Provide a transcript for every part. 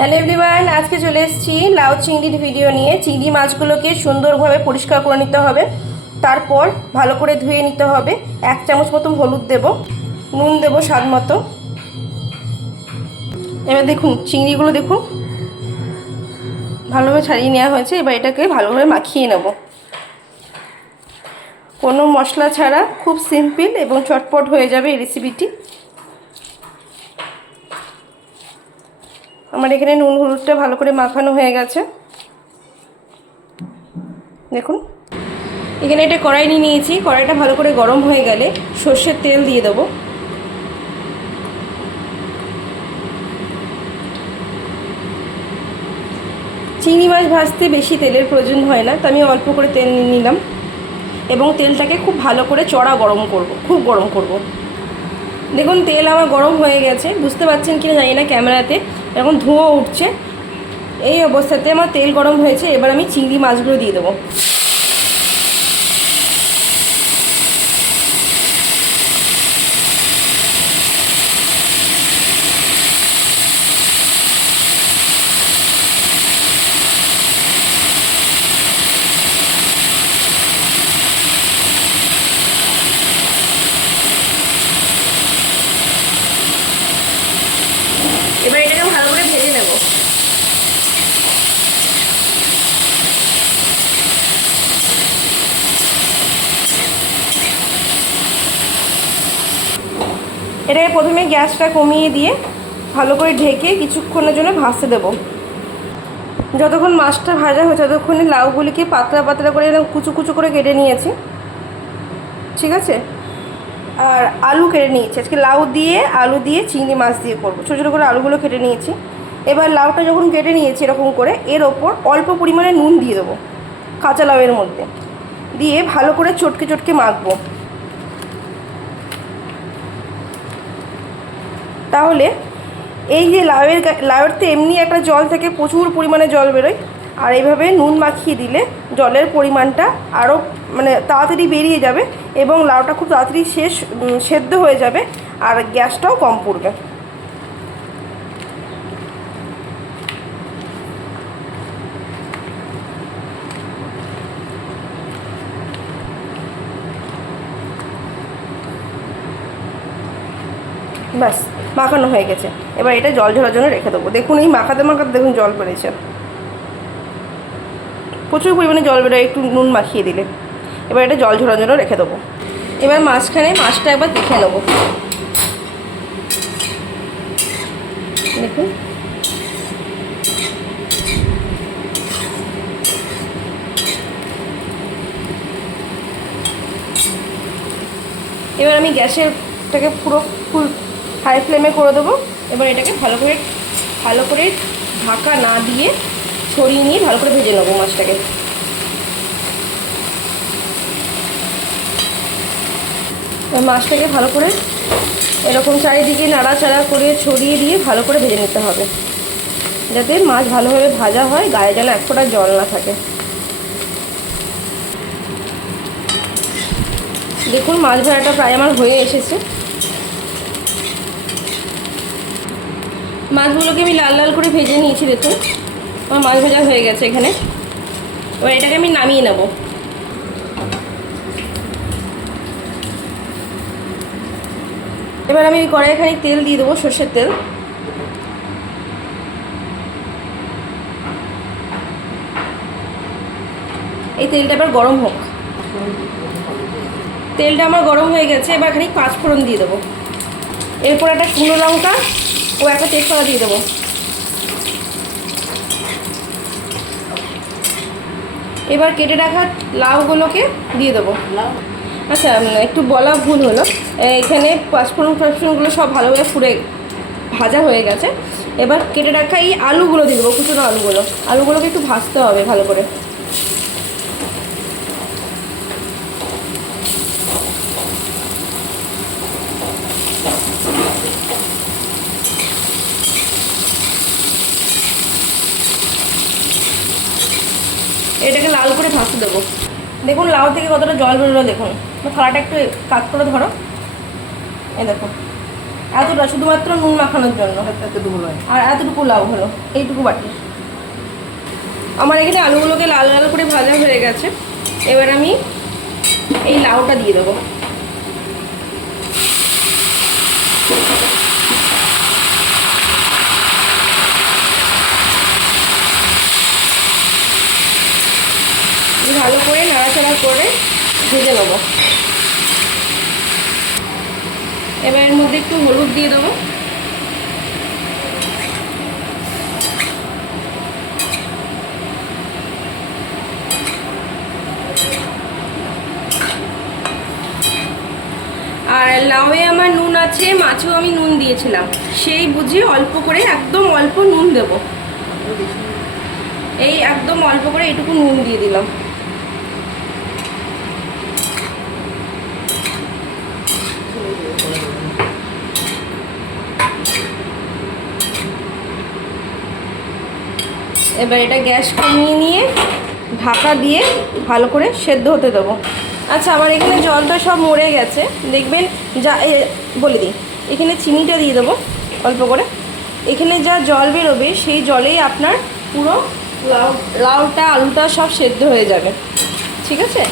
Hello everyone, আজকে চলে এসেছি লাউ চিংড়ির ভিডিও নিয়ে। চিংড়ি মাছগুলোকে সুন্দরভাবে পরিষ্কার করে নিতে হবে, তারপর ভালো করে ধুয়ে নিতে হবে। 1 চামচ মতো হলুদ দেব, নুন দেব স্বাদ মতো। এবার দেখুন চিংড়িগুলো দেখুন ভালোভাবে ছাড়িয়ে নেওয়া হয়েছে। এবার এটাকে ভালোভাবে মাখিয়ে নেব, কোনো মশলা ছাড়া। খুব সিম্পল এবং চটপট হয়ে যাবে এই রেসিপিটি। আমার এখানে নুন হলুদটা ভালো করে মাখানো হয়ে গেছে। দেখুন এখানে একটা কড়াই নিয়ে নিয়েছি। কড়াইটা ভালো করে গরম হয়ে গেলে সর্ষের তেল দিয়ে দেবো। চিংড়ি মাছ ভাজতে বেশি তেলের প্রয়োজন হয় না, তো আমি অল্প করে তেল নিয়ে নিলাম এবং তেলটাকে খুব ভালো করে চড়া গরম করব, খুব গরম করব। দেখুন তেল আমার গরম হয়ে গেছে, বুঝতে পারছেন কিনা জানি না ক্যামেরাতে, এখন ধোঁয়া উঠছে। এই অবস্থাতে আমার তেল গরম হয়েছে। এবার আমি চিংড়ি মাছগুলো দিয়ে দেবো। এবার এটাকে ভালো করে ভেজে নেব। এটাকে প্রথমে গ্যাসটা কমিয়ে দিয়ে ভালো করে ঢেকে কিছুক্ষণের জন্য ভাজতে দেবো। যতক্ষণ মাছটা ভাজা হচ্ছে ততক্ষণে লাউগুলিকে পাতলা পাতলা করে এরকম কুচু কুচু করে কেটে নিয়েছি, ঠিক আছে। আর আলু কেটে নিয়েছি, আজকে লাউ দিয়ে আলু দিয়ে চিংড়ি মাছ দিয়ে করবো। ছোটো ছোটো করে আলুগুলো কেটে নিয়েছি। এবার লাউটা যখন কেটে নিয়েছি এরকম করে, এর ওপর অল্প পরিমাণে নুন দিয়ে দেবো কাঁচা লাউয়ের মধ্যে, দিয়ে ভালো করে চটকে চটকে মাখবো। তাহলে এই যে লাউয়ের তো এমনি একটা জল থেকে প্রচুর পরিমাণে জল বেরোয়, আর এইভাবে নুন মাখিয়ে দিলে জলের পরিমাণটা আরও তাড়াতাড়ি বেরিয়ে যাবে এবং লাউটা খুব তাড়াতাড়ি সেদ্ধ হয়ে যাবে, আর গ্যাসটাও কম পড়বে। ব্যাস মাখানো হয়ে গেছে। এবার এটা জল ঝরার জন্য রেখে দেবো। দেখুন এই মাখাতে মাখাতে দেখুন জল বেড়েছে, প্রচুর পরিমাণে জল বেরোয় একটু নুন মাখিয়ে দিলে। এবার এটা জল ঝরার জন্য রেখে দেবো। এবার মাঝখানে মাছটা একবার দেখে নেবো। দেখুন এবার আমি গ্যাসেরটাকে পুরো ফুল হাই ফ্লেমে করে দেবো। এবার এটাকে ভালো করে ঢাকা না দিয়ে ছড়িয়ে নিয়ে ভালো করে ভেজে নেবো মাছটাকে। মাছটাকে ভালো করে এরকম চারিদিকে নাড়াচাড়া করে ছড়িয়ে দিয়ে ভালো করে ভেজে নিতে হবে, যাতে মাছ ভালোভাবে ভাজা হয়, গায়ে যেন এক ফোঁটা জল না থাকে। দেখুন মাছ ভাজাটা প্রায় আমার হয়ে এসেছে। মাছগুলোকে আমি লাল লাল করে ভেজে নিয়েছি। দেখুন আমার মাছ ভাজা হয়ে গেছে এখানে। এবার এটাকে আমি নামিয়ে নেব। এবার আমি কড়াইয়ে খানিক তেল দিয়ে দেবো, সর্ষের তেল। এই তেলটা এবার গরম হোক। তেলটা আমার গরম হয়ে গেছে। এবার খানিক পাঁচফোড়ন দিয়ে দেবো, এরপর একটা শুকনো লঙ্কা ও একটা তেজপাতা দিয়ে দেবো। এবার কেটে রাখা লাউগুলোকে দিয়ে দেবো। আচ্ছা, একটু বলা ভুল হলো, এখানে পাঁচফোড়নগুলো সব ভালোভাবে ভাজা হয়ে গেছে। এবার কেটে রাখা এই আলুগুলো দিয়ে দেবো, কুচনো আলুগুলোকে একটু ভাজতে হবে ভালো করে। এটাকে লাল করে ভাজতে দেবো। দেখুন লাউ থেকে কতটা জল বেরোলো, দেখুন থালাটা একটু কাট করে ধরো, এই দেখো এতটা শুধুমাত্র নুন মাখানোর জন্য। এতটুকু নয়। আর এতটুকু লাউ হলো, এইটুকু বাটি। আমার এখানে আলুগুলোকে লাল লাল করে ভাজা হয়ে গেছে। এবার আমি এই লাউটা দিয়ে দেবো। ভালো করে নাড়াচাড়া করে ভেজে নেবো। এবার এর মধ্যে একটু হলুদ দিয়ে দেবো। আর লাউয়ে আমার নুন আছে, মাছেও আমি নুন দিয়েছিলাম, সেই বুঝে অল্প করে, একদম অল্প নুন দেব। এই একদম অল্প করে এইটুকু নুন দিয়ে দিলাম। এবার এটা গ্যাস কমিয়ে নিয়ে ঢাকা দিয়ে ভালো করে সেদ্ধ হতে দেবো। আচ্ছা, আমার এখানে জলটা সব মরে গেছে, দেখবেন। যা বলে দিই, এখানে চিনিটা দিয়ে দেবো অল্প করে। এখানে যা জল বেরোবে সেই জলেই আপনার পুরো লাউটা আলুটা সব সেদ্ধ হয়ে যাবে, ঠিক আছে?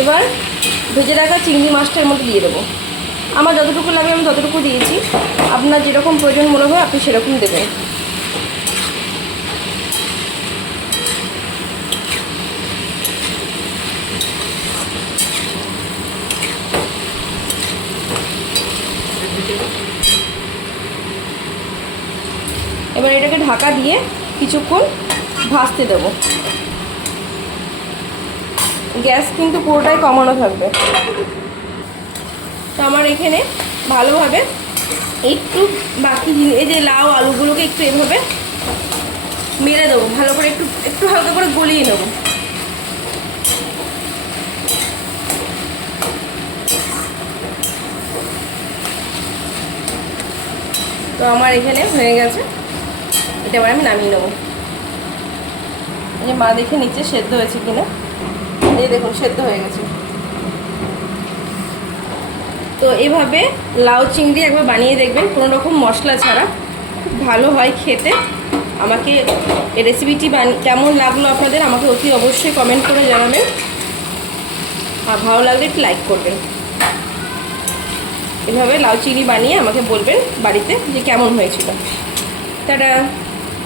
এবার ভেজে রাখা চিংড়ি মাছটার মধ্যে দিয়ে দেবো। আমার যতটুকু লাগে আমি ততটুকু দিয়েছি, আপনার যেরকম প্রয়োজন মনে হয় আপনি সেরকম দেবেন। এবার এটাকে ঢাকা দিয়ে কিছুক্ষণ ভাজতে দেবো। গ্যাস কিন্তু পুরোটাই কমানো থাকবে। তো আমার এখানে ভালোভাবে একটু বাকি এই যে লাউ আলুগুলোকে একটু এভাবে মেরে দেবো, ভালো করে একটু একটু হালকা করে গলিয়ে নেবো। তো আমার এখানে হয়ে গেছে, এটা এবার আমি নামিয়ে নেবো। এই যে মা দেখে নিচে সেদ্ধ হয়েছে কিনা, এই দেখুন সেদ্ধ হয়ে গেছে। তো এইভাবে লাউ চিংড়ি একবার বানিয়ে দেখবেন, কোনো রকম মশলা ছাড়া, খুব ভালো হয় খেতে। আমাকে এই রেসিপিটি কেমন লাগলো আপনাদের আমাকে অতি অবশ্যই কমেন্ট করে জানাবেন, আর ভালো লাগলে একটু লাইক করবেন। এভাবে লাউ চিংড়ি বানিয়ে আমাকে বলবেন বাড়িতে যে কেমন হয়েছিল। টাটা।